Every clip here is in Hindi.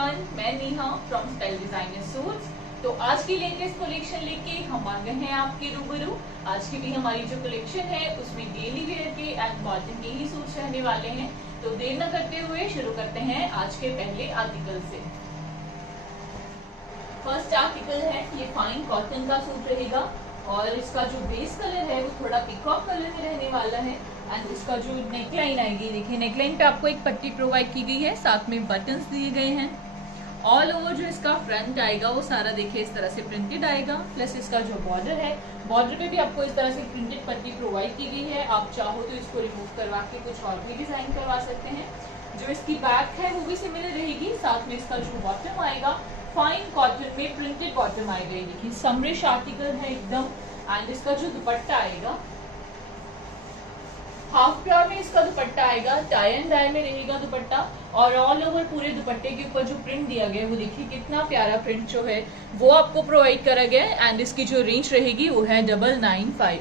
एवरीवन, मैं Neha from style designer suits. तो आज की लेटेस्ट कलेक्शन लेके हम आ गए हैं आपके रूबरू। आज की भी हमारी जो कलेक्शन है उसमें डेली वेयर के एंड कॉटन के ही सूट्स रहने वाले हैं। तो देर न करते हुए शुरू करते हैं आज के पहले आर्टिकल से। फर्स्ट आर्टिकल है, ये फाइन कॉटन का सूट रहेगा और इसका जो बेस कलर है वो थोड़ा पिकॉक कलर में रहने वाला है। एंड इसका जो नेकलाइन आएगी, देखिए नेकलाइन पे आपको एक पट्टी प्रोवाइड की गई है, साथ में बटन्स दिए गए हैं। ऑल ओवर जो इसका फ्रंट आएगा वो सारा देखिए इस तरह से प्रिंटेड आएगा। प्लस इसका जो बॉर्डर है, बॉर्डर पे भी आपको इस तरह से प्रिंटेड पट्टी प्रोवाइड की गई है। आप चाहो तो इसको रिमूव करवा के कुछ और भी डिजाइन करवा सकते हैं। जो इसकी बैक है वो भी सिमिलर रहेगी। साथ में इसका जो बॉटम आएगा फाइन कॉटन में प्रिंटेड बॉटम आएगा। ये देखिए समरिश आर्टिकल है एकदम। एंड इसका जो दुपट्टा आएगा हाफ प्योर में इसका दुपट्टा आएगा, टाई एंड डाई में रहेगा दुपट्टा। और ऑल ओवर पूरे दुपट्टे के ऊपर जो प्रिंट दिया गया है वो देखिए कितना प्यारा प्रिंट जो है वो आपको प्रोवाइड करा गया है। एंड इसकी जो रेंज रहेगी वो है 995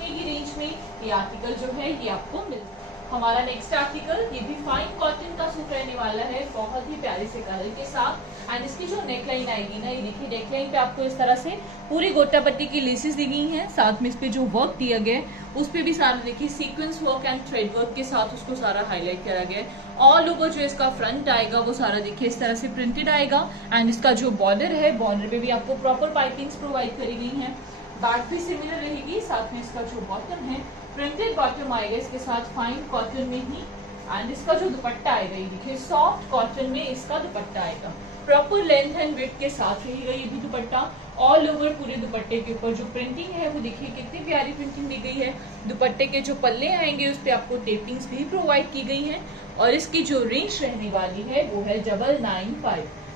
की रेंज में ये आर्टिकल जो है ये आपको मिलता है। हमारा नेक्स्ट आर्टिकल ये भी फाइन कॉटन का सूट रहने वाला है, बहुत ही प्यारे से कलर के साथ। एंड इसकी जो नेकलाइन आएगी ना, ये देखिए नेकलाइन पे आपको इस तरह से पूरी गोटा पट्टी की लेसेस दी गई हैं। साथ में इस पे जो वर्क दिया गया है उस पे भी सारा देखिए sequence work and thread work के साथ उसको सारा हाईलाइट करा गया है। ऑल ओवर जो इसका फ्रंट आएगा वो सारा देखिए इस तरह से प्रिंटेड आएगा। एंड इसका जो बॉर्डर है, बॉर्डर पे भी आपको प्रॉपर पाइपिंग्स प्रोवाइड करी गई है। बैक भी सिमिलर रहेगी। साथ में इसका जो बॉटम है प्रिंटेड बॉटम आएगा इसके साथ फाइन कॉटन में ही। एंड इसका जो दुपट्टा आएगा ये देखिए सॉफ्ट कॉटन में इसका दुपट्टा आएगा, प्रॉपर लेंथ एंड विड्थ के साथ रहेगा ये भी दुपट्टा। ऑल ओवर पूरे दुपट्टे के ऊपर जो प्रिंटिंग है वो देखिए कितनी प्यारी प्रिंटिंग दी गई है। दुपट्टे के जो पल्ले आएंगे उस पे आपको टेपिंग्स भी प्रोवाइड की गई हैं। और इसकी जो रेंज रहने वाली है वो है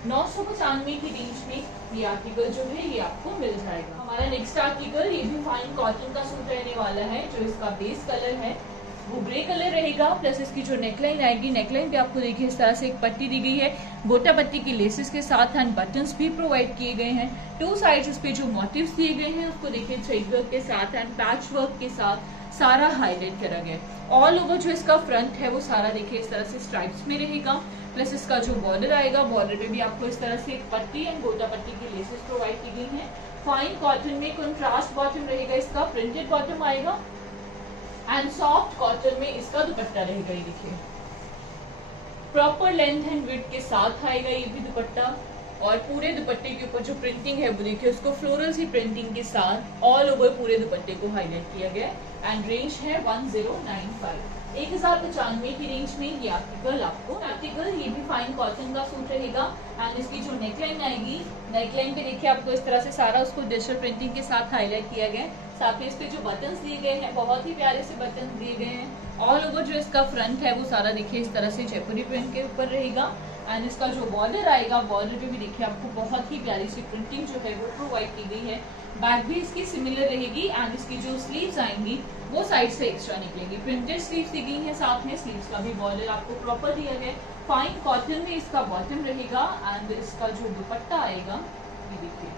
995 की रेंज में ये आर्टिकल जो है ये आपको मिल जाएगा। हमारा नेक्स्ट आर्टिकल ये भी फाइन कॉटन का सूट रहने वाला है। जो इसका बेस कलर है वो ग्रे कलर रहेगा। प्लस इसकी जो नेकलाइन आएगी, नेकलाइन पे आपको देखिए इस तरह से एक पट्टी दी गई है गोटा पट्टी की लेसेस के साथ। एंड बटन्स भी प्रोवाइड किए गए हैं। टू साइड्स उस पे जो मोटिव्स दिए गए हैं उसको देखिए थ्रेड वर्क के साथ एंड पैच वर्क के साथ सारा हाईलाइट करा गया है। ऑल ओवर जो इसका फ्रंट है वो सारा देखिए इस तरह से स्ट्राइप्स में रहेगा। प्लस इसका जो बॉर्डर आएगा, बॉर्डर पे भी आपको इस तरह से एक पट्टी एंड गोटा पट्टी की लेसेस प्रोवाइड की गई हैं। फाइन कॉटन में कंट्रास्ट बॉटम रहेगा, इसका प्रिंटेड बॉटम आएगा। एंड सॉफ्ट कॉटन में इसका दुपट्टा रहेगा। ये देखिए प्रॉपर लेंथ एंड विड्थ के साथ आएगा ये भी दुपट्टा। और पूरे दुपट्टे के ऊपर जो प्रिंटिंग है वो देखिए उसको फ्लोरल सी प्रिंटिंग के साथ ऑल ओवर पूरे दुपट्टे को हाईलाइट किया गया है। एंड रेंज है 1095 की रेंज में ये आर्टिकल ये भी फाइन कॉटन का सूट रहेगा। एंड इसकी जो नेकलाइन आएगी, नेकलाइन पे देखिए आपको इस तरह से सारा उसको डिजिटल प्रिंटिंग के साथ हाईलाइट किया गया है। साथ में इस पे जो बटन्स दिए गए हैं बहुत ही प्यारे से बटन्स दिए गए हैं। ऑल ओवर जो इसका फ्रंट है वो सारा देखिए इस तरह से जयपुरी प्रिंट के ऊपर रहेगा। एंड इसका जो बॉर्डर आएगा, बॉर्डर पे भी देखिए आपको बहुत ही प्यारी सी प्रिंटिंग जो है वो प्रोवाइड की गई है। बैक भी इसकी सिमिलर रहेगी। एंड इसकी जो स्लीव्स आएंगी वो साइड से एक्स्ट्रा निकलेंगी, प्रिंटेड स्लीव्स दी गई है। साथ में स्लीव्स का भी बॉर्डर आपको प्रॉपर दिया गया है। फाइन कॉटन में इसका बॉटम रहेगा। एंड इसका जो दुपट्टा आएगा ये देखिए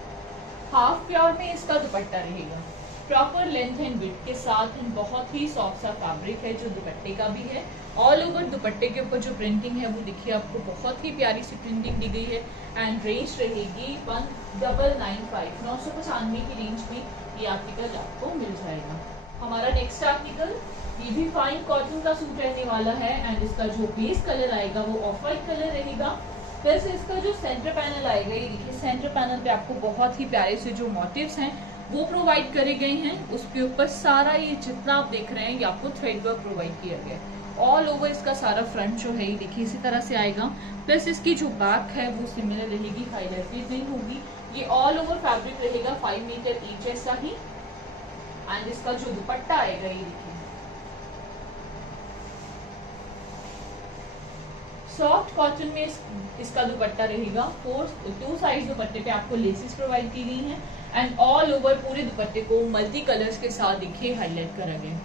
हाफ प्योर में इसका दुपट्टा रहेगा, प्रॉपर लेंथ एंड विड्थ के साथ। एंड बहुत ही सॉफ्ट सा फैब्रिक है जो दुपट्टे का भी है। ऑल ओवर दुपट्टे के ऊपर जो प्रिंटिंग है वो देखिए आपको बहुत ही प्यारी सी प्रिंटिंग दी गई है। एंड रेंज रहेगी 995 की रेंज में ये आर्टिकल आपको मिल जाएगा। हमारा नेक्स्ट आर्टिकल ये भी फाइन कॉटन का सूट रहने वाला है। एंड इसका जो बेस कलर आएगा वो ऑफ वाइट कलर रहेगा। प्लस इसका जो सेंटर पैनल आएगा, ये देखिए सेंटर पैनल पे आपको बहुत ही प्यारे से जो मोटिव्स हैं वो प्रोवाइड करे गए हैं। उसके ऊपर सारा ये जितना आप देख रहे हैं ये आपको थ्रेड वर्क प्रोवाइड किया गया है। ऑल ओवर इसका सारा फ्रंट जो है ये देखिए इसी तरह से आएगा। प्लस इसकी जो बैक है वो सिमिलर रहेगी, हाईलाइट भी नहीं होगी। ये ऑल ओवर फैब्रिक रहेगा 5 मीटर ईच जैसा ही। एंड इसका जो दुपट्टा आएगा ये देखिए सॉफ्ट कॉटन में इसका दुपट्टा रहेगा। टू साइड दुपट्टे पे आपको लेसेस प्रोवाइड की गई हैं। एंड ऑल ओवर पूरे दुपट्टे को मल्टी कलर्स के साथ देखिए हाईलाइट करा गया।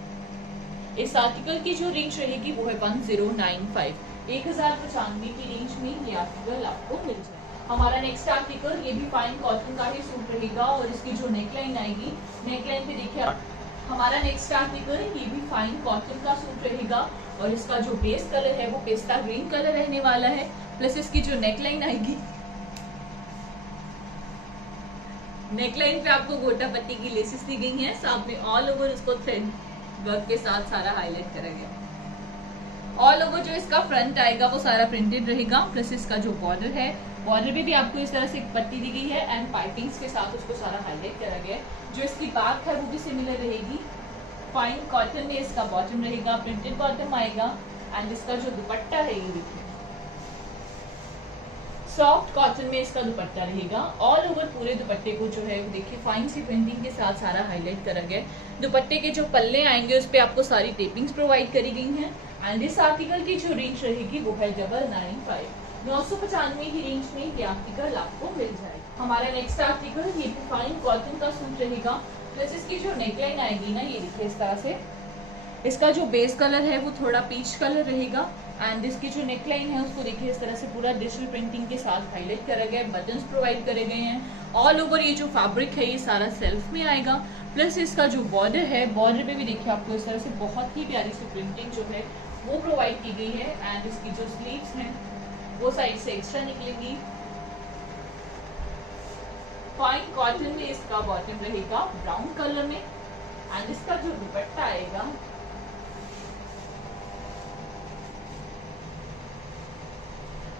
इस आर्टिकल की जो रेंज रहेगी वो है 1095 की रेंज में ये आर्टिकल आपको मिल जाएगा। हमारा नेक्स्ट आर्टिकल ये भी फाइन कॉटन का ही सूट रहेगा। और इसकी जो नेकलाइन आएगी, नेकलाइन पे देखिए हमारा नेक्स्ट आर्टिकल ये भी फाइन कॉटन का सूट रहेगा और इसका जो बेस कलर है वो पेस्ता ग्रीन कलर रहने वाला है। प्लस इसकी जो नेकलाइन आएगी, नेकलाइन पे आपको गोटा पत्ती की लेसेस दी गई हैं, साथ में ऑल ओवर उसको थ्रेड वर्क के साथ सारा हाईलाइट करा गया। ऑल ओवर जो इसका फ्रंट आएगा वो सारा प्रिंटेड रहेगा। प्लस इसका जो बॉर्डर है, बॉर्डर में भी आपको इस तरह से एक पट्टी दी गई है एंड पाइपिंग्स के साथ उसको सारा हाईलाइट करा गया है। जो इसकी बैक है वो भी सिमिलर रहेगी। फाइन कॉटन में इसका बॉटम रहेगा, प्रिंटेड बॉटम आएगा एंड इसका जो दुपट्टा है ये देखिए सॉफ्ट कॉटन में इसका दुपट्टा रहेगा। ऑल ओवर पूरे दुपट्टे को जो है वो देखिए फाइन सी प्रिंटिंग के साथ सारा हाईलाइट करा गया है। दुपट्टे के जो पल्ले आएंगे उस पे आपको सारी टेपिंग्स प्रोवाइड करी गई हैं एंड इस आर्टिकल की जो रेंज रहेगी वो है 995, 995 की रेंज में ये आर्टिकल आपको मिल जाएगा। हमारा नेक्स्ट आर्टिकल ये भी फाइन कॉटन का सूट रहेगा। प्लस इसकी जो नेकलाइन आएगी ना ये देखिए इस तरह से, इसका जो बेस कलर है वो थोड़ा पीच कलर रहेगा एंड इसकी जो नेकलाइन है उसको देखिए इस तरह से पूरा डिजिटल प्रिंटिंग के साथ हाईलाइट करा गया है, बटन्स प्रोवाइड करे गए हैं। ऑल ओवर ये जो फैब्रिक है ये सारा सेल्फ में आएगा। प्लस इसका जो बॉर्डर है, बॉर्डर पे भी देखिए आपको इस तरह से बहुत ही प्यारी सी प्रिंटिंग जो है वो प्रोवाइड की गई है एंड इसकी जो स्लीव्स हैं वो साइड से एक्स्ट्रा निकलेंगी। फाइन कॉटन में इसका बॉटम रहेगा ब्राउन कलर में एंड इसका जो दुपट्टा आएगा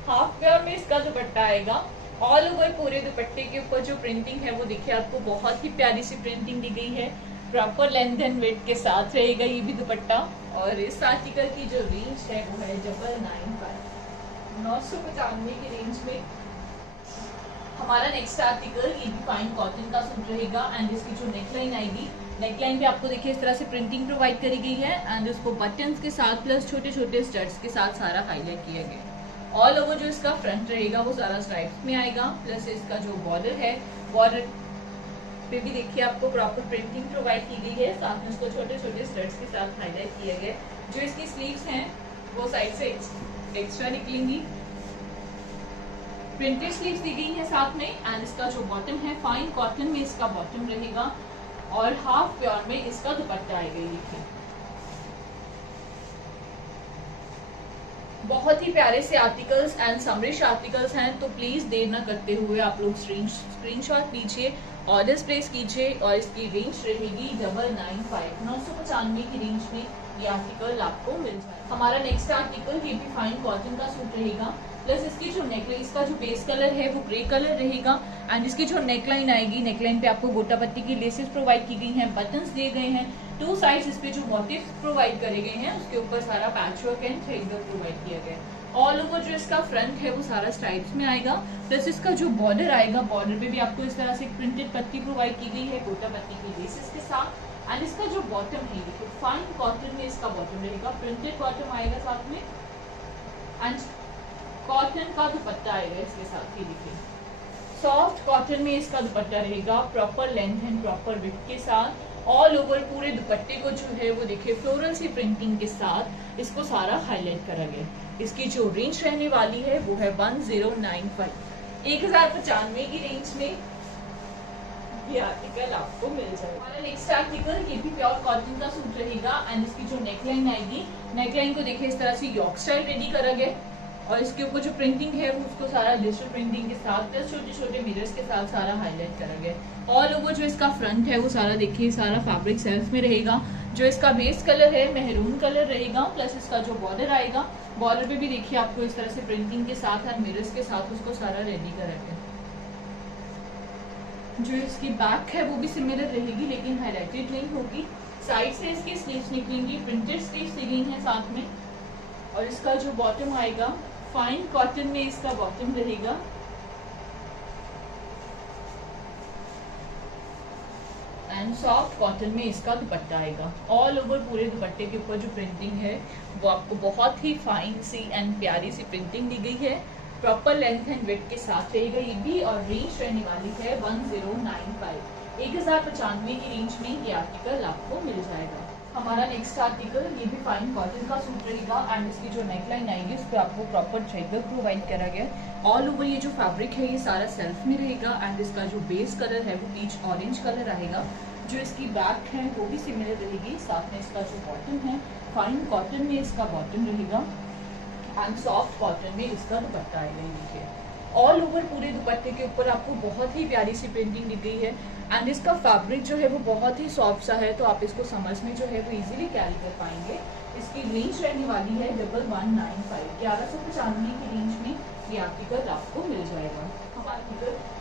हाफ प्योर में इसका दुपट्टा आएगा। ऑल ओवर पूरे दुपट्टे के ऊपर जो प्रिंटिंग है वो देखिए आपको बहुत ही प्यारी सी प्रिंटिंग दी गई है। प्रॉपर लेंथ एंड वेट के साथ रहेगा ये भी दुपट्टा और इस आर्टिकल की जो रेंज है वो है 995, 995 की रेंज में। हमारा नेक्स्ट आर्टिकल ये भी फाइन कॉटन का सूट रहेगा एंड इसकी जो नेकलाइन आएगी, नेकलाइन पे आपको देखिए इस तरह से प्रिंटिंग प्रोवाइड करी गई है एंड उसको बटन्स के साथ प्लस छोटे छोटे स्टड्स के साथ सारा हाईलाइट किया गया है। ऑल ओवर जो इसका फ्रंट रहेगा वो सारा स्ट्राइप्स में आएगा। प्लस इसका जो बॉर्डर है, बॉर्डर पे भी देखिए आपको प्रॉपर प्रिंटिंग प्रोवाइड की गई है, साथ में उसको छोटे छोटे स्टड्स के साथ हाईलाइट किया गया है। जो इसकी स्लीव्स हैं वो साइड से एक्स्ट्रा निकलेंगी, प्रिंटेड स्लीव्स दी गई है साथ में एंड इसका जो बॉटम है फाइन कॉटन में इसका बॉटम रहेगा और हाफ प्योर में इसका दुपट्टा आएगा। देखिए बहुत ही प्यारे से आर्टिकल्स एंड समरिश आर्टिकल्स हैं, तो प्लीज देर ना करते हुए आप लोग स्क्रीनशॉट लीजिए, ऑर्डर्स प्लेस कीजिए और इसकी रेंज रहेगी 995, 995 की रेंज में ये आर्टिकल आपको मिल जाए। हमारा नेक्स्ट आर्टिकल ये भी फाइन कॉटन का सूट रहेगा। प्लस इसकी जो नेकलाइन, इसका जो बेस कलर है वो ग्रे कलर रहेगा एंड इसकी जो नेकलाइन आएगी, नेकलाइन पे आपको गोटा पत्ती की लेसेस प्रोवाइड की गई हैं, बटन्स दिए गए हैं, टू साइड्स इस पे जो मोटिव्स प्रोवाइड करे गए हैं उसके ऊपर सारा patchwork and thread work provide किया गया है। ऑल ओवर जो इसका फ्रंट है वो सारा स्ट्राइप्स में आएगा। प्लस इसका जो बॉर्डर आएगा, बॉर्डर पे भी आपको इस तरह से एक प्रिंटेड पत्ती प्रोवाइड की गई है गोटा पत्ती की लेसेस के साथ एंड इसका जो बॉटम है देखिए फाइन कॉटन में इसका बॉटम रहेगा, प्रिंटेड बॉटम आएगा साथ में एंड कॉटन का दुपट्टा आएगा इसके साथ ही। देखिए सॉफ्ट कॉटन में इसका दुपट्टा रहेगा, proper length and proper width के साथ। ऑल ओवर पूरे दुपट्टे को जो है वो देखिए फ्लोरल सी प्रिंटिंग के साथ इसको सारा हाईलाइट करा गया। इसकी जो रेंज रहने वाली है वो है 1095, 1095 की रेंज में ये आर्टिकल आपको मिल जाएगा। हमारा नेक्स्ट आर्टिकल ये भी प्योर कॉटन का सूट रहेगा एंड इसकी जो नेकलाइन आएगी, नेकलाइन को देखिए इस तरह से यॉक स्टाइल रेडी करा गया और इसके ऊपर जो प्रिंटिंग है वो उसको सारा डिजिटल प्रिंटिंग के साथ प्लस छोटे छोटे मिरर्स के साथ सारा हाईलाइट करा गया। ऑल ओवर जो इसका फ्रंट है वो सारा देखिए सारा फैब्रिक सेल्फ में रहेगा। जो इसका बेस कलर है मेहरून कलर रहेगा। प्लस इसका जो बॉर्डर आएगा, बॉर्डर पे भी देखिए आपको इस तरह से प्रिंटिंग के साथ और मिरर्स के साथ उसको सारा रेडी करा गया। जो इसकी बैक है वो भी सिमिलर रहेगी लेकिन हाईलाइटेड नहीं होगी। साइड से इसकी स्लीव्स निकलेंगी, प्रिंटेड स्लीव्स दी गई हैं साथ में और इसका जो बॉटम आएगा फाइन कॉटन में इसका बॉटम रहेगा एंड सॉफ्ट कॉटन में इसका दुपट्टा आएगा। ऑल ओवर पूरे दुपट्टे के ऊपर जो प्रिंटिंग है वो आपको बहुत ही फाइन सी एंड प्यारी सी प्रिंटिंग दी गई है। प्रॉपर लेंथ एंड विड्थ के साथ रहेगा ये भी और रेंज रहने वाली है 1095, 1095 की रेंज में ये आर्टिकल आपको मिल जाएगा। हमारा नेक्स्ट आर्टिकल ये भी फाइन कॉटन का सूट रहेगा एंड इसकी जो नेकलाइन आएगी उस पर आपको प्रॉपर थ्रेड वर्क प्रोवाइड करा गया। ऑल ओवर ये जो फैब्रिक है ये सारा सेल्फ में रहेगा एंड इसका जो बेस कलर है वो पीच ऑरेंज कलर आएगा। जो इसकी बैक है वो भी सिमिलर रहेगी। साथ में इसका जो बॉटम है फाइन कॉटन में इसका बॉटम रहेगा एंड सॉफ्ट कॉटन में इसका दुपट्टा आएगा। ये देखिए ऑल ओवर पूरे दुपट्टे के ऊपर आपको बहुत ही प्यारी सी प्रिंटिंग दी गई है एंड इसका फैब्रिक जो है वो बहुत ही सॉफ्ट सा है, तो आप इसको समर्स में जो है वो इजीली कैरी कर पाएंगे। इसकी रेंज रहने वाली है 1195, 1195 की रेंज में ये आर्टिकल आपको मिल जाएगा।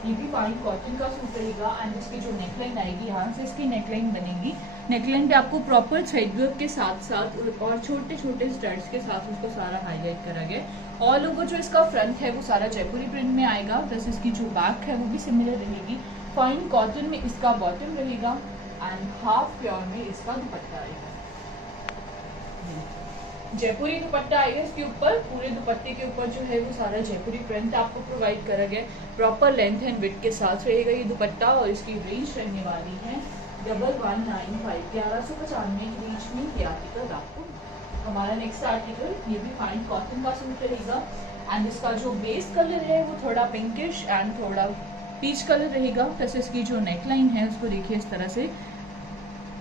ये भी फाइन कॉटन का सूट रहेगा एंड इसकी जो नेकलाइन आएगी यहाँ से इसकी नेकलाइन बनेगी। नेकलाइन पे आपको प्रॉपर थ्रेड वर्क के साथ साथ और छोटे छोटे स्टड्स के साथ उसको सारा हाईलाइट करा गया। ऑल ओवर जो इसका फ्रंट है वो सारा जयपुरी प्रिंट में आएगा, प्लस इसकी जो बैक है वो भी सिमिलर रहेगी। फाइन कॉटन में इसका बॉटम रहेगा एंड हाफ प्योर में इसका दुपट्टा आएगा। जयपुरी दुपट्टा आएगा इसके ऊपर। पूरे दुपट्टे के ऊपर जो है वो सारा जयपुरी प्रिंट आपको प्रोवाइड करा गया। प्रॉपर लेंथ एंड विड्थ के साथ रहेगा ये दुपट्टा और इसकी रेंज रहने वाली है 1195, 1195 की रेंज में ये आर्टिकल आपको। हमारा नेक्स्ट आर्टिकल ये भी फाइन कॉटन का सूट रहेगा एंड इसका जो बेस कलर है वो थोड़ा पिंकिश एंड थोड़ा पीच कलर रहेगा। प्लस इसकी जो नेकलाइन है उसको देखिए इस तरह से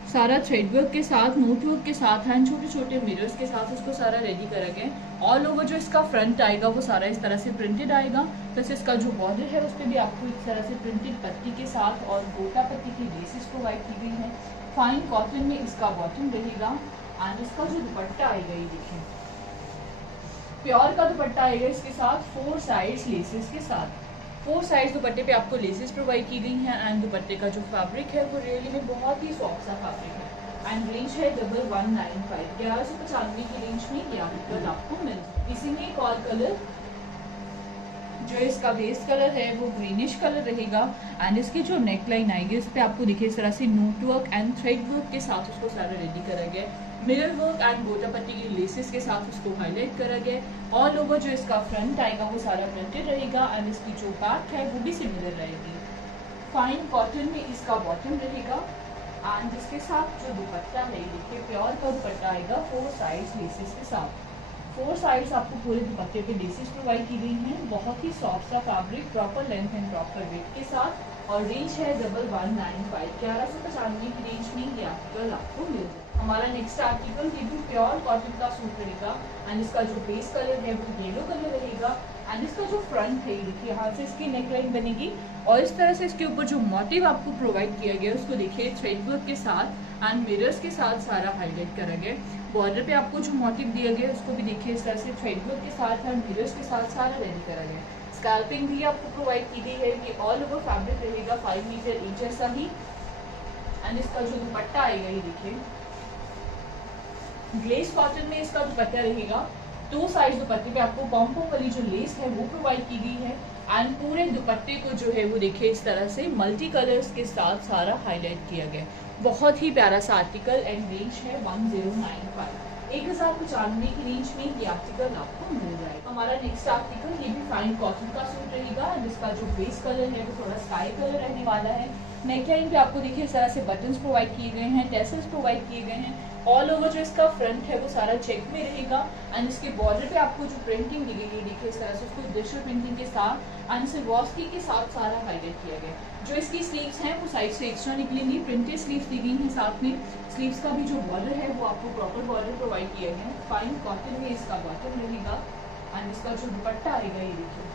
सारा थ्रेड वर्क के साथ, नोट वर्क के साथ एंड छोटे छोटे मिरर्स के साथ उसको सारा रेडी करा गया। ऑल ओवर जो इसका फ्रंट आएगा वो सारा इस तरह से प्रिंटेड आएगा। प्लस इसका जो बॉर्डर है उस पर भी आपको इस तरह से प्रिंटेड पत्ती के साथ और गोटा पत्ती की लेसेस प्रोवाइड की गई है। फाइन कॉटन में इसका बॉटम रहेगा एंड इसका जो दुपट्टा आएगा ये देखिए प्योर का दुपट्टा आएगा इसके साथ 4 साइड्स लेसेस के साथ। 4 साइड्स दुपट्टे पे आपको लेसेस प्रोवाइड की गई हैं एंड दुपट्टे का जो फैब्रिक है वो रियली में बहुत ही सॉफ्ट सा फैब्रिक है एंड रेंज है 1195, 1195 की रेंज में ये आर्टिकल आपको मिल जाए। इसी में एक और कलर जो इसका बेस कलर है वो ग्रीनिश कलर रहेगा एंड इसकी जो नेकलाइन आएगी उस पर आपको देखिए इस तरह से note work and thread work के साथ उसको सारा रेडी करा गया। मिरर वर्क एंड गोटा पट्टी की लेसेस के साथ उसको हाईलाइट करा गया। ऑल ओवर जो इसका फ्रंट आएगा वो सारा प्रिंटेड रहेगा एंड इसकी जो बैक है वो भी सिमिलर रहेगी। फाइन कॉटन में इसका बॉटम रहेगा एंड जिसके साथ जो दुपट्टा है देखिए प्योर का दुपट्टा आएगा 4 साइड्स लेसेस के साथ। 4 साइड्स आपको पूरे दुपट्टे पे लेसेस प्रोवाइड की गई हैं। बहुत ही सॉफ्ट सा fabric, proper length and proper weight के साथ और रेंज है 1195, 1195 की रेंज में ये आर्टिकल आपको मिल जाए। हमारा नेक्स्ट आर्टिकल ये भी प्योर कॉटन का सूट रहेगा एंड इसका जो बेस कलर है वो येलो कलर रहेगा एंड इसका जो फ्रंट है देखिए यहाँ से इसकी नेकलाइन बनेगी और इस तरह से इसके ऊपर जो मोटिव आपको प्रोवाइड किया गया उसको देखिए थ्रेड वर्क के साथ एंड मिरर्स के साथ सारा हाईलाइट करा गया। बॉर्डर पे आपको जो मोटिव दिया गया उसको भी देखिए इस तरह से थ्रेड वर्क के साथ एंड मिरर्स के साथ सारा रेडी करा गया। स्कैल्पिंग भी आपको प्रोवाइड की गई है। ये ऑल ओवर फैब्रिक रहेगा 5 मीटर इंच जैसा ही एंड इसका जो दुपट्टा आएगा ये देखिए ग्लेस कॉटन में इसका दुपट्टा रहेगा। 2 साइड दुपट्टे पे आपको पॉम्पोम वाली जो लेस है वो प्रोवाइड की गई है एंड पूरे दुपट्टे को जो है वो देखिए इस तरह से मल्टी कलर्स के साथ सारा हाईलाइट किया गया। बहुत ही प्यारा सा आर्टिकल एंड रेंज है 1095, 1095 की रेंज में ये आर्टिकल आपको मिल जाएगा। हमारा नेक्स्ट आर्टिकल ये भी फाइन कॉटन का सूट रहेगा जिसका जो बेस कलर है वो थोड़ा स्काई कलर रहने वाला है। नेकलाइन पे आपको देखिए इस तरह से बटन्स प्रोवाइड किए गए हैं, टेसल्स प्रोवाइड किए गए हैं। ऑल ओवर जो इसका फ्रंट है वो सारा चेक में रहेगा एंड इसके बॉर्डर पे आपको जो प्रिंटिंग दी गई है देखिए इस तरह से उसको डिजिटल प्रिंटिंग के साथ एंड सिल्वॉस्की के साथ सारा हाईलाइट किया गया। जो इसकी स्लीव्स हैं वो साइड से एक्स्ट्रा निकलेंगी, प्रिंटेड स्लीव्स दी गई हैं। साथ में स्लीव्स का भी जो बॉर्डर है वो आपको प्रॉपर बॉर्डर प्रोवाइड किया गया है। फाइन कॉटन में इसका बॉटम रहेगा एंड इसका जो दुपट्टा आएगा ये देखिए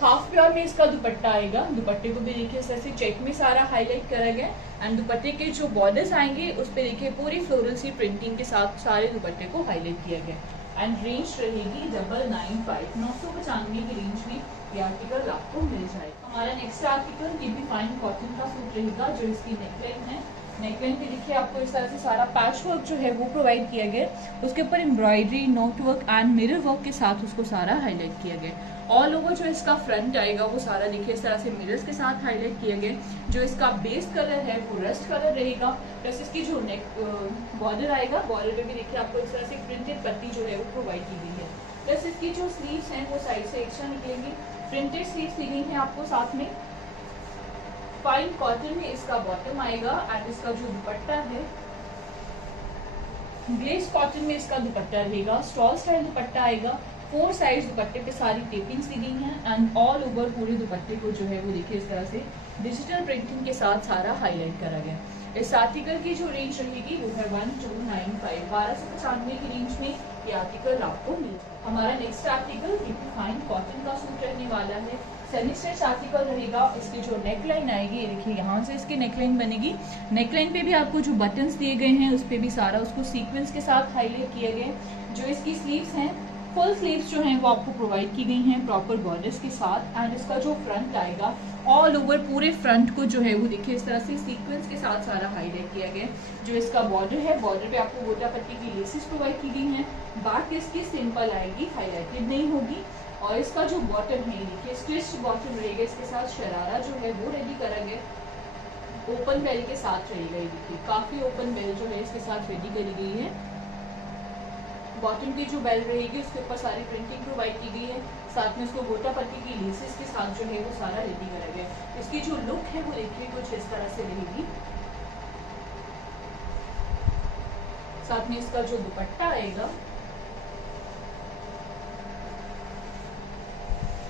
हाफ प्योर में इसका दुपट्टा आएगा। दुपट्टे को भी देखिए इस तरह से चेक में सारा हाईलाइट करा गया एंड दुपट्टे के जो बॉर्डर्स आएंगे उस पर देखिए पूरी फ्लोरल सी प्रिंटिंग के साथ सारे दुपट्टे को हाईलाइट किया गया एंड रेंज रहेगी 995, 995 की रेंज में ये आर्टिकल आपको मिल जाएगा। हमारा नेक्स्ट आर्टिकल ये भी फाइन कॉटन का सूट रहेगा। जो इसकी नेकलाइन है, नेकलाइन पे देखिए आपको इस तरह से सारा पैच वर्क जो है वो प्रोवाइड किया गया। उसके ऊपर embroidery, note work and mirror work के साथ उसको सारा हाईलाइट किया गया। ऑल ओवर जो इसका फ्रंट आएगा वो सारा देखिए इस तरह से मिरर्स के साथ हाईलाइट किया गया। जो इसका बेस कलर है वो रस्ट कलर रहेगा। प्लस इसकी जो नेक बॉर्डर आएगा, बॉर्डर पे भी देखिए आपको इस तरह से प्रिंटेड पट्टी जो है वो प्रोवाइड की गई है। प्लस इसकी जो स्लीव्स हैं वो साइड से एक्स्ट्रा निकलेंगी, प्रिंटेड स्लीव्स दी गई हैं आपको साथ में। फाइन कॉटन में इसका बॉटम आएगा एंड इसका जो दुपट्टा है ग्लेस कॉटन में इसका दुपट्टा रहेगा। स्टॉल स्टाइल दुपट्टा आएगा। 4 साइड दुपट्टे पे सारी टेपिंग्स दी गई हैं एंड ऑल ओवर पूरे दुपट्टे को जो है वो देखिए इस तरह से डिजिटल प्रिंटिंग के साथ सारा हाईलाइट करा गया। इस आर्टिकल की जो रेंज रहेगी वो है 1295, 1295 की रेंज में ये आर्टिकल आपको मिल जाएगा। हमारा नेक्स्ट आर्टिकल फाइन कॉटन का सूट रहने वाला है। सेमी स्टिच आर्टिकल रहेगा। इसकी जो नेक लाइन आएगी, ये देखिए यहाँ से इसकी नेक लाइन बनेगी। नेक लाइन पे भी आपको जो बटन्स दिए गए हैं उस पर भी सारा उसको सीक्वेंस के साथ हाईलाइट किए गए। जो इसकी स्लीव्स हैं, फुल स्लीव्स जो हैं वो आपको प्रोवाइड की गई हैं प्रॉपर बॉर्डर्स के साथ। एंड इसका जो फ्रंट आएगा, ऑल ओवर पूरे फ्रंट को जो है वो देखिए इस तरह से सीक्वेंस के साथ सारा हाईलाइट किया गया। जो इसका बॉर्डर है, बॉर्डर पे आपको गोटा पट्टी की लेसेस प्रोवाइड की गई हैं। बैक इसकी सिंपल आएगी, हाईलाइटेड नहीं होगी। और इसका जो बॉटम है देखिए स्टिच बॉटम रहेगा, इसके साथ शरारा जो है वो रेडी करा गया। ओपन बेल के साथ रहेगा, ये देखिए काफी ओपन बेल जो है इसके साथ रेडी करी गई है। बॉटम की जो बेल रहेगी उसके ऊपर सारी प्रिंटिंग प्रोवाइड की गई है। साथ में उसको गोटा पट्टी की लेसेस के साथ जो है वो सारा रेडी करा गया। इसकी जो लुक है वो देखिए कुछ इस तरह से रहेगी। साथ में इसका जो दुपट्टा आएगा,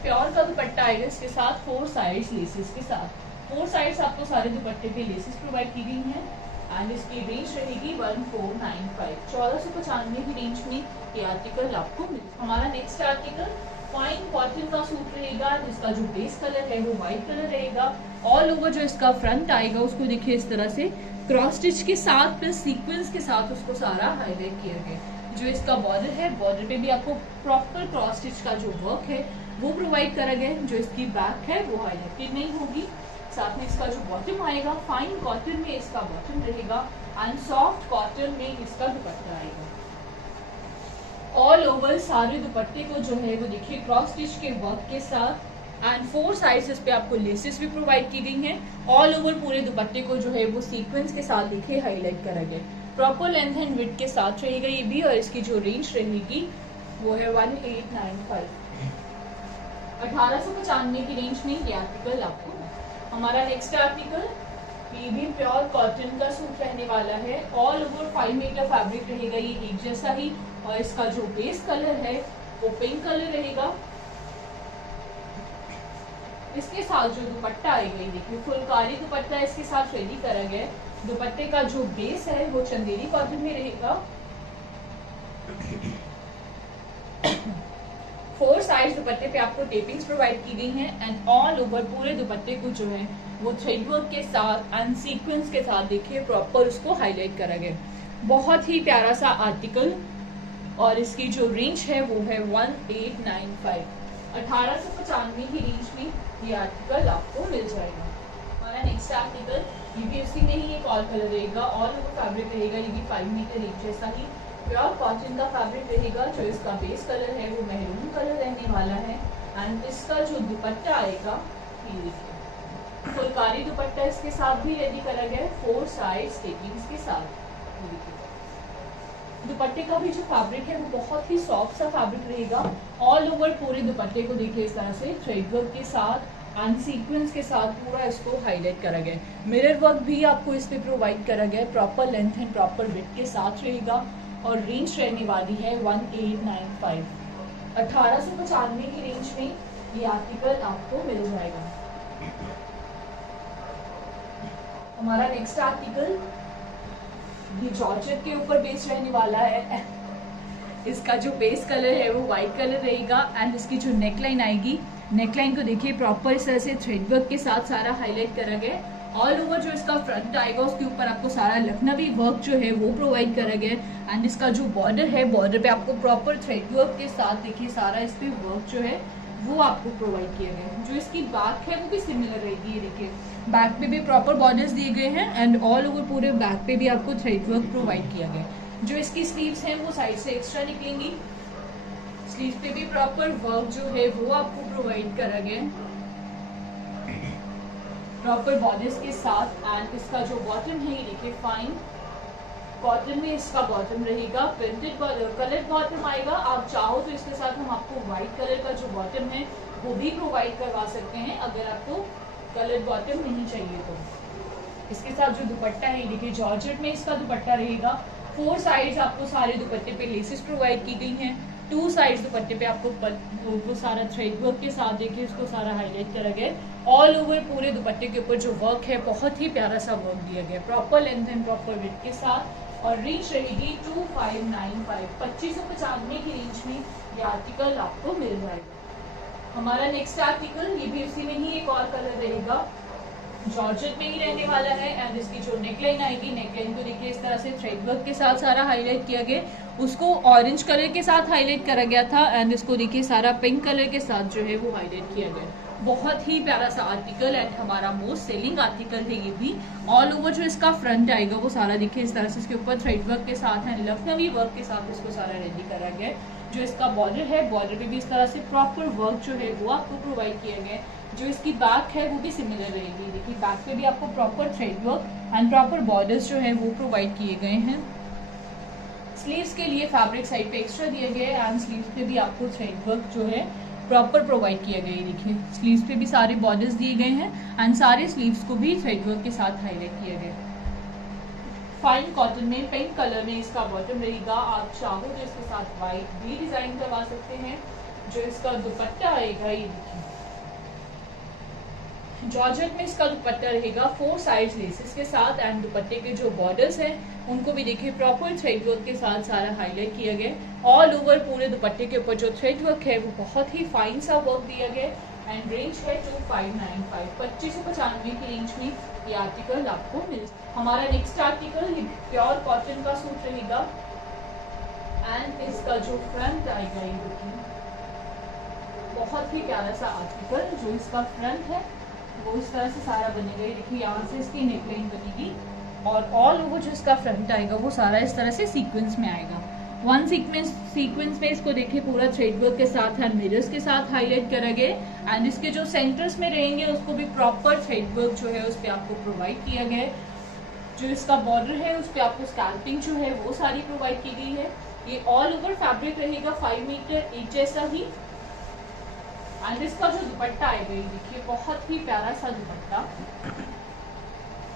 प्योर का दुपट्टा आएगा। इसके साथ 4 साइड्स लेसेस के साथ 4 साइड्स आपको सारे दुपट्टे पे लेसेस प्रोवाइड की गई हैं। एंड इसकी रेंज रहेगी 1495, 1495 की रेंज में ये आर्टिकल आपको मिलेगा। हमारा नेक्स्ट आर्टिकल फाइन कॉटन का सूट रहेगा, जिसका जो बेस कलर है वो व्हाइट कलर रहेगा। ऑल ओवर जो इसका फ्रंट आएगा उसको देखिए इस तरह से क्रॉस स्टिच के साथ प्लस सीक्वेंस के साथ उसको सारा हाईलाइट किया गया। जो इसका बॉर्डर है, बॉर्डर पे भी आपको प्रॉपर क्रॉस स्टिच का जो वर्क है वो प्रोवाइड करा गया। जो इसकी बैक है वो हाईलाइटेड नहीं होगी। साथ में इसका जो बॉटम आएगा, फाइन कॉटन में इसका बॉटम रहेगा एंड सॉफ्ट कॉटन में इसका दुपट्टा आएगा। ऑल ओवर सारे दुपट्टे को जो है वो देखिए क्रॉस स्टिच के वर्क के साथ एंड 4 साइड्स इस पे आपको लेसेस भी प्रोवाइड की गई हैं। ऑल ओवर पूरे दुपट्टे को जो है वो सीक्वेंस के साथ देखिए हाईलाइट करा गया। प्रॉपर लेंथ एंड विड्थ के साथ रहेगा ये भी। और इसकी जो रेंज रहेगी वो है 1895, 1895 की रेंज में ये आर्टिकल आपको। हमारा नेक्स्ट आर्टिकल ये भी प्योर कॉटन का सूट रहने वाला है। ऑल ओवर 5 मीटर फैब्रिक रहेगा ये एक जैसा ही। और इसका जो बेस कलर है वो पिंक कलर रहेगा। इसके साथ जो दुपट्टा आएगा, ये देखिए फुलकारी दुपट्टा इसके साथ रेडी करा गया है। दुपट्टे का जो बेस है वो चंदेरी कॉटन में रहेगा। 4 साइड दुपट्टे पे आपको टेपिंग्स प्रोवाइड की गई हैं एंड ऑल ओवर पूरे दुपट्टे को जो है वो थ्रेड वर्क के साथ एंड सीक्वेंस के साथ देखिए प्रॉपर उसको हाईलाइट करा गया। बहुत ही प्यारा सा आर्टिकल। और इसकी जो रेंज है वो है 1895, 1895 की रेंज में ये आर्टिकल आपको मिल जाएगा। हमारा नेक्स्ट आर्टिकल ये भी उसी में ही एक और कलर रहेगा। ऑल ओवर फैब्रिक रहेगा, ये भी 5 मीटर एक जैसा ही प्योर कॉटन का फैब्रिक रहेगा। जो इसका बेस कलर है वो मेहरून कलर रहने वाला है। एंड इसका जो दुपट्टा आएगा, ये देखिए फुलकारी दुपट्टा इसके साथ भी रेडी करा गया है 4 साइड टेपिंग्स के साथ। दुपट्टे का भी जो फैब्रिक है वो बहुत ही सॉफ्ट सा फैब्रिक रहेगा। ऑल ओवर पूरे दुपट्टे को देखिए इस तरह से थ्रेड वर्क के साथ एंड सीक्वेंस के साथ पूरा इसको हाईलाइट करा गया है। मिरर वर्क भी आपको इस पे प्रोवाइड करा गया है। Proper length and proper width के साथ रहेगा। और रेंज रहने वाली है 1895, 1895 की रेंज में ये आर्टिकल आपको मिल जाएगा। हमारा नेक्स्ट आर्टिकल ये जॉर्जेट के ऊपर बेस रहने वाला है। इसका जो बेस कलर है वो व्हाइट कलर रहेगा एंड इसकी जो नेकलाइन आएगी, नेकलाइन को देखिए प्रॉपर इस तरह से थ्रेड वर्क के साथ सारा हाईलाइट करा गया। ऑल ओवर जो इसका फ्रंट आएगा उसके ऊपर आपको सारा लखनवी वर्क जो है वो प्रोवाइड करा गया। एंड इसका जो बॉर्डर है, बॉर्डर पे आपको प्रॉपर थ्रेड वर्क के साथ देखिए सारा इस पे वर्क जो है वो आपको प्रोवाइड किया गया है। जो इसकी बैक है वो भी सिमिलर रहेगी। ये देखिए बैक पे भी प्रॉपर बॉर्डर्स दिए गए हैं एंड ऑल ओवर पूरे बैक पे भी आपको थ्रेड वर्क प्रोवाइड किया गया है। जो इसकी स्लीव्स हैं वो साइड से एक्स्ट्रा निकलेंगी। स्लीव्स पे भी प्रॉपर वर्क जो है वो आपको प्रोवाइड करा गया है प्रॉपर बॉर्डर्स के साथ। एंड इसका जो बॉटम है ये देखिए फाइन कॉटन में इसका बॉटम रहेगा। प्रिंटेड कलर बॉटम आएगा। आप चाहो तो इसके साथ हम आपको व्हाइट कलर का जो बॉटम है वो भी प्रोवाइड करवा सकते हैं, अगर आपको कलर बॉटम नहीं चाहिए तो। इसके साथ जो दुपट्टा है ये देखिए जॉर्जेट में इसका दुपट्टा रहेगा। 4 साइड्स आपको सारे दुपट्टे पे लेसेस प्रोवाइड की गई हैं। 2 साइड्स दुपट्टे पे आपको वो सारा थ्रेड वर्क के साथ देखिए इसको सारा हाईलाइट करा गया। ऑल ओवर पूरे दुपट्टे के ऊपर जो वर्क है बहुत ही प्यारा सा वर्क दिया गया, proper length and proper width के साथ। और रेंज रहेगी 2595, 2595 की रेंज में ये आर्टिकल आपको मिल जाएगा। हमारा नेक्स्ट आर्टिकल ये भी उसी में ही एक और कलर रहेगा, जॉर्जेट में ही रहने वाला है। एंड इसकी जो नेकलाइन आएगी, नेकलाइन को देखिए इस तरह से थ्रेड वर्क के साथ सारा हाईलाइट किया गया, उसको ऑरेंज कलर के साथ हाईलाइट करा गया था एंड इसको देखिए सारा पिंक कलर के साथ जो है वो हाईलाइट किया गया। बहुत ही प्यारा सा आर्टिकल एंड हमारा मोस्ट सेलिंग आर्टिकल है ये भी। ऑल ओवर जो इसका फ्रंट आएगा वो सारा देखिए इस तरह से इसके ऊपर थ्रेड वर्क के साथ है, लखनवी वर्क के साथ इसको सारा रेडी करा गया। जो इसका बॉर्डर है, बॉर्डर पे भी इस तरह से प्रॉपर वर्क जो है वो आपको प्रोवाइड किया गया। जो इसकी बैक है वो भी सिमिलर रहेगी, देखिए बैक पे भी आपको proper thread work and proper borders जो है वो प्रोवाइड किए गए हैं। स्लीव्स के लिए फैब्रिक साइड पे एक्स्ट्रा दिया गया है एंड स्लीव्स पे भी आपको थ्रेड वर्क जो है प्रॉपर प्रोवाइड किया गया है। देखिए स्लीव्स पे भी सारे बॉर्डर्स दिए गए हैं एंड सारे स्लीव्स को भी थ्रेड वर्क के साथ हाईलाइट किया गया। फाइन कॉटन में पिंक कलर में इसका बॉटम रहेगा। आप चाहो तो इसके साथ व्हाइट भी डिजाइन करवा सकते हैं। जो इसका दुपट्टा आएगा ये देखिए जॉर्जेट में इसका दुपट्टा रहेगा 4 साइड्स लेसेस के साथ एंड दुपट्टे के जो बॉर्डर्स हैं उनको भी देखिए प्रॉपर थ्रेड वर्क के साथ सारा हाईलाइट किया गया। ऑल ओवर पूरे दुपट्टे के ऊपर जो थ्रेड वर्क है वो बहुत ही फाइन सा वर्क दिया गया एंड रेंज है 2595, 2595 की रेंज में ये आर्टिकल आपको मिल। हमारा नेक्स्ट आर्टिकल प्योर कॉटन का सूट रहेगा एंड इसका जो फ्रंट आएगा ये देखिए बहुत ही प्यारा सा आर्टिकल। जो इसका फ्रंट है वो इस तरह से सारा बनेगा, देखिए यहाँ से इसकी नेकलाइन बनेगी और ऑल ओवर जो इसका फ्रंट आएगा वो सारा इस तरह से सीक्वेंस में आएगा। वन सीक्वेंस में इसको देखिए पूरा थ्रेड वर्क के साथ एंड मिरर्स के साथ हाईलाइट करा गया एंड इसके जो सेंटर्स में रहेंगे उसको भी प्रॉपर थ्रेड वर्क जो है उस पर आपको प्रोवाइड किया गया। जो इसका बॉर्डर है उस पर आपको स्कैल्पिंग जो है वो सारी प्रोवाइड की गई है। ये ऑल ओवर फैब्रिक रहेगा 5 मीटर ईच जैसा ही एंड इसका जो दुपट्टा आएगा ये देखिए बहुत ही प्यारा सा दुपट्टा।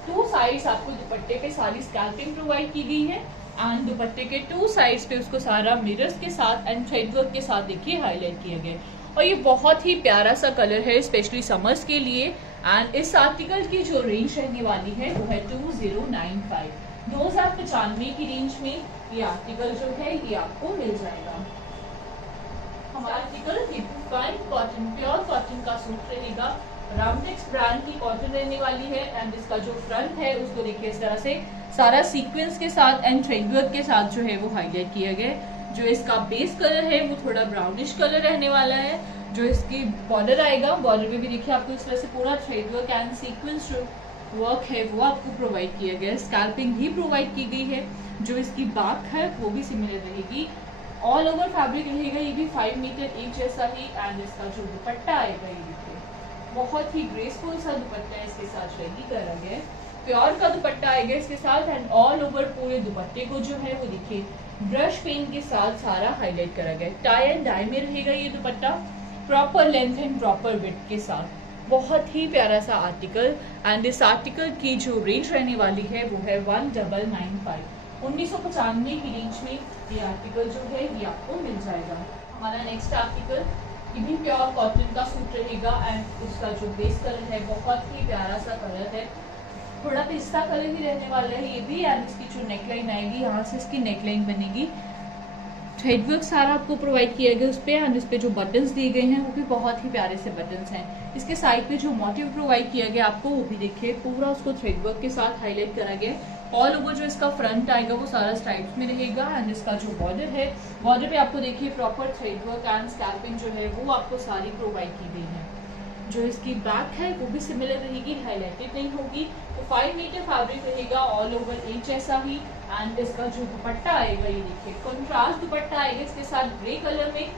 2 साइड्स आपको दुपट्टे पे सारी स्कैल्पिंग प्रोवाइड की गई है एंड दुपट्टे के 2 साइड्स पे उसको सारा मिरर्स के साथ एंड थ्रेड वर्क के साथ देखिए हाईलाइट किया गया। और ये बहुत ही प्यारा सा कलर है स्पेशली समर्स के लिए एंड इस आर्टिकल की जो रेंज रहने वाली है वो है 2095, 2095 की रेंज में ये आर्टिकल जो है ये आपको मिल जाएगा। हमारा article fine cotton pure cotton का सूट रहेगा। रामटेक्स ब्रांड की कॉटन रहने वाली है एंड इसका जो फ्रंट है उसको देखिए इस तरह से सारा सीक्वेंस के साथ एंड थ्रेड वर्क के साथ जो है वो हाईलाइट किया गया। जो इसका बेस कलर है वो थोड़ा ब्राउनिश कलर रहने वाला है। जो इसकी बॉर्डर आएगा, बॉर्डर में भी देखिए आपको इस तरह से पूरा थ्रेड वर्क एंड सीक्वेंस जो वर्क है वो आपको प्रोवाइड किया गया है। स्कैल्पिंग भी प्रोवाइड की गई है। जो इसकी बैक है वो भी सिमिलर रहेगी। ऑल ओवर फैब्रिक रहेगा ये भी 5 मीटर ईच जैसा ही एंड इसका जो दुपट्टा आएगा ये देखिए बहुत ही ग्रेसफुल सा दुपट्टा इसके साथ रेडी करा गया है। प्योर का दुपट्टा आएगा इसके साथ एंड ऑल ओवर पूरे दुपट्टे को जो है वो देखिए ब्रश पेन के साथ सारा हाईलाइट करा गया। टाई एंड डाई में रहेगा ये दुपट्टा proper length and proper width के साथ। बहुत ही प्यारा सा आर्टिकल एंड इस आर्टिकल की जो रेंज रहने वाली है वो है 1995, 1995 की रेंज में ये आर्टिकल जो है ये आपको मिल जाएगा। हमारा नेक्स्ट आर्टिकल ये भी प्योर कॉटन का सूट रहेगा एंड उसका जो बेस कलर है बहुत ही प्यारा सा कलर है, थोड़ा पिस्ता कलर ही रहने वाला है ये भी एंड इसकी जो नेकलाइन आएगी यहाँ से इसकी नेकलाइन बनेगी। थ्रेड वर्क सारा आपको प्रोवाइड किया गया उस पर एंड इस पे जो बटन्स दिए गए हैं वो भी बहुत ही प्यारे से बटन्स हैं। इसके साइड पे जो मोटिव प्रोवाइड किया गया आपको वो भी देखिए पूरा उसको थ्रेड वर्क के साथ हाईलाइट करा गया। ऑल ओवर जो इसका फ्रंट आएगा वो सारा स्ट्राइप्स में रहेगा एंड इसका जो बॉर्डर है बॉर्डर पे आपको देखिए proper thread work and scalloping जो है वो आपको सारी प्रोवाइड की गई है। जो इसकी बैक है वो भी सिमिलर रहेगी, हाईलाइटेड नहीं होगी। तो 5 मीटर फैब्रिक रहेगा ऑल ओवर एज जैसा ही एंड इसका जो दुपट्टा आएगा ये देखिए कंट्रास्ट दुपट्टा आएगा इसके साथ ग्रे कलर में।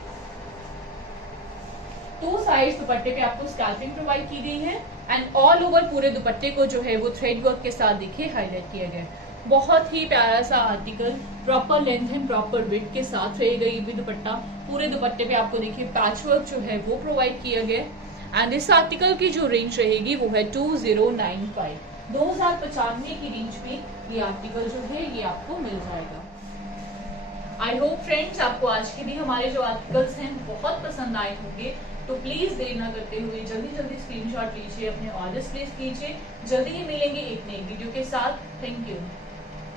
2 साइड्स दुपट्टे पे आपको स्कैल्पिंग प्रोवाइड की गई है एंड ऑल ओवर पूरे दुपट्टे को जो है वो थ्रेड वर्क के साथ देखिए हाईलाइट किया गया। बहुत ही प्यारा सा article proper length and proper width के साथ रहेगा ये भी दुपट्टा। पूरे दुपट्टे पे आपको देखिए पैच वर्क जो है वो प्रोवाइड किया गया एंड इस आर्टिकल की जो रेंज रहेगी वो है 2095, 2095 की रेंज में ये आर्टिकल जो है ये आपको मिल जाएगा। आई होप फ्रेंड्स आपको आज के भी हमारे जो आर्टिकल्स हैं बहुत पसंद आए होंगे। तो प्लीज देर ना करते हुए जल्दी जल्दी स्क्रीनशॉट लीजिए, अपने ऑर्डर्स प्लेस कीजिए। जल्दी ही मिलेंगे एक नई वीडियो के साथ। Thank you.